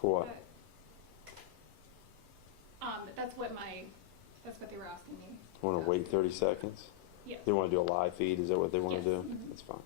For what? That's what they were asking me. Want to wait 30 seconds? Yes. They want to do a live feed? Is that what they want Yes. to do? Mhm. That's fine.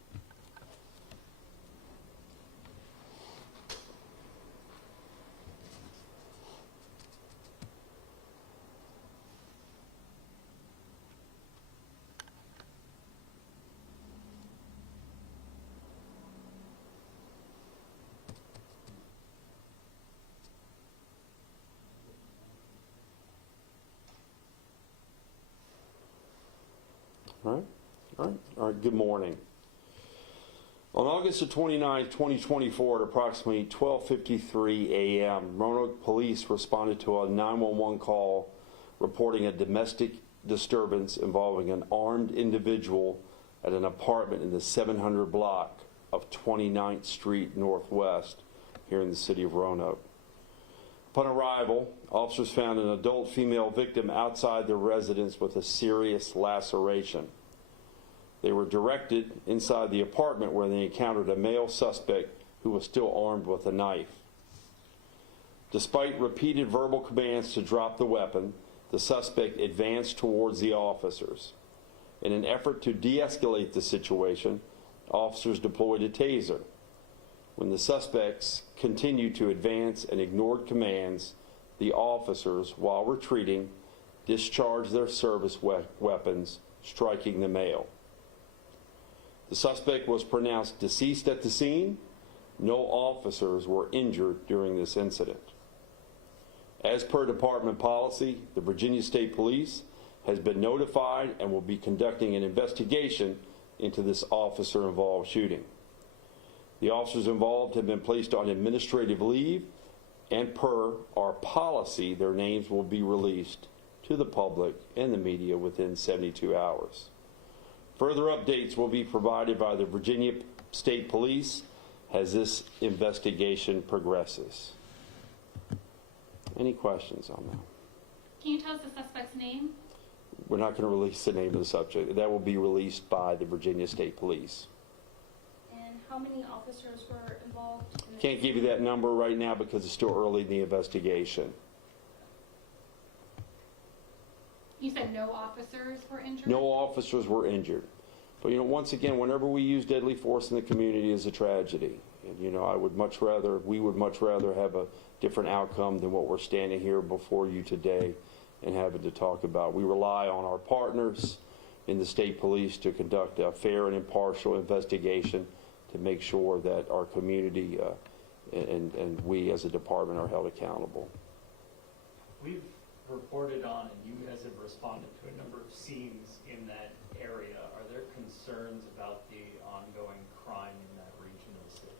All right, good morning. On August the 29th, 2024, at approximately 12:53 a.m., Roanoke Police responded to a 911 call reporting a domestic disturbance involving an armed individual at an apartment in the 700 block of 29th Street Northwest here in the city of Roanoke. Upon arrival, officers found an adult female victim outside their residence with a serious laceration. They were directed inside the apartment where they encountered a male suspect who was still armed with a knife. Despite repeated verbal commands to drop the weapon, the suspect advanced towards the officers. In an effort to de-escalate the situation, officers deployed a taser. When the suspects continued to advance and ignored commands, the officers, while retreating, discharged their service weapons, striking the male. The suspect was pronounced deceased at the scene. No officers were injured during this incident. As per department policy, the Virginia State Police has been notified and will be conducting an investigation into this officer-involved shooting. The officers involved have been placed on administrative leave, and per our policy, their names will be released to the public and the media within 72 hours. Further updates will be provided by the Virginia State Police as this investigation progresses. Any questions on that? Can you tell us the suspect's name? We're not going to release the name of the subject. That will be released by the Virginia State Police. And how many officers were involved? Can't give you that number right now because it's still early in the investigation. You said no officers were injured? No officers were injured. But, once again, whenever we use deadly force in the community is a tragedy. And, we would much rather have a different outcome than what we're standing here before you today and having to talk about. We rely on our partners in the state police to conduct a fair and impartial investigation to make sure that our community and we as a department are held accountable. We've reported on, and you guys have responded to a number of scenes in that area. Are there concerns about the ongoing crime in that region of the city?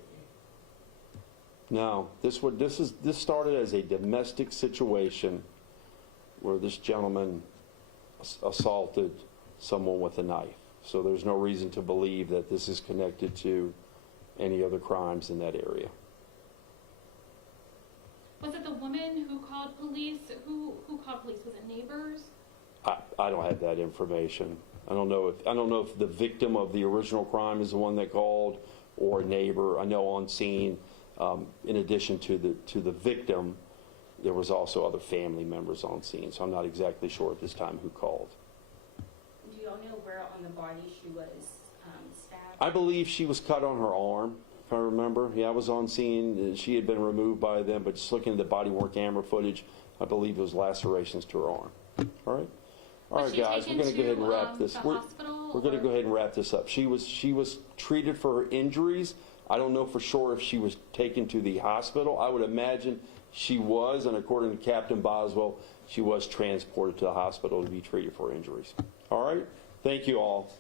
No, this started as a domestic situation where this gentleman assaulted someone with a knife. So there's no reason to believe that this is connected to any other crimes in that area. Was it the woman who called police? Who called police? Was it neighbors? I don't have that information. I don't know if the victim of the original crime is the one that called or a neighbor. I know on scene, in addition to the victim, there was also other family members on scene. So I'm not exactly sure at this time who called. Do you all know where on the body she was stabbed? I believe she was cut on her arm, if I remember. Yeah, I was on scene. She had been removed by them, but just looking at the body-worn camera footage, I believe it was lacerations to her arm. All right? All Was right, she guys, we're taken going to go ahead and to, wrap this. the We're hospital, going to or- go ahead and wrap this up. She was treated for her injuries. I don't know for sure if she was taken to the hospital. I would imagine she was, and according to Captain Boswell, she was transported to the hospital to be treated for injuries. All right? Thank you all.